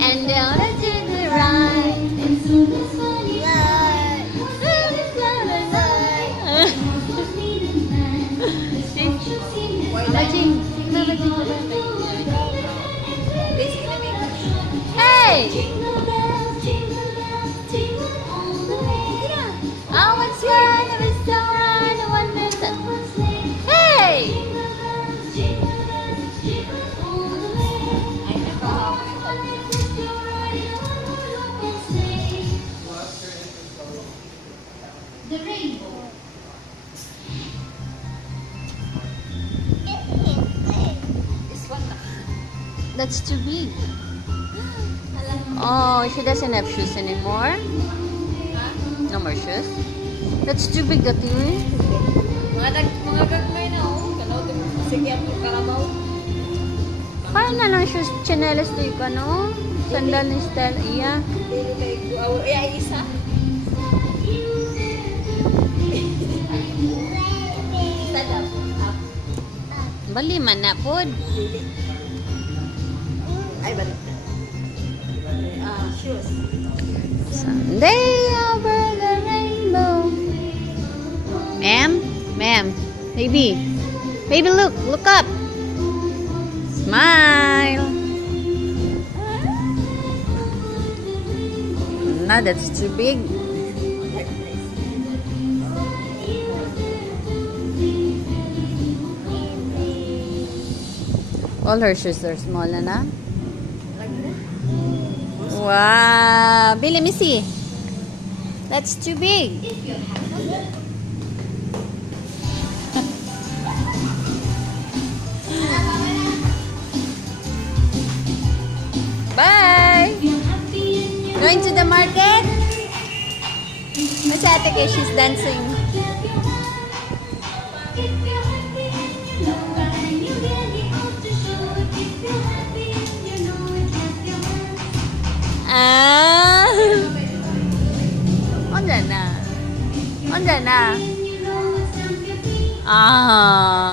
And down to the right. And soon as funny light. Hey! Oh, what's wrong? If it's so wrong, I wonder that. Hey! The rainbow. This one. That's too big. Oh, she doesn't have shoes anymore. No more shoes. That's too big, Ati. Mga gagmay na sige ang karabaw. Paano na lang shoes, chanelas to ka, no? Sandal ni style, iya. Isa. Bali man na po. Ay, balik. Shoes. Someday over the rainbow. Ma'am? Ma'am? Baby? Baby, look up. Smile. No, that's too big. All her shoes are small na. Wow. Billy, let me see. That's too big. Bye. Going to the market? What's Ate Kay? She's dancing. Onda na. Ah.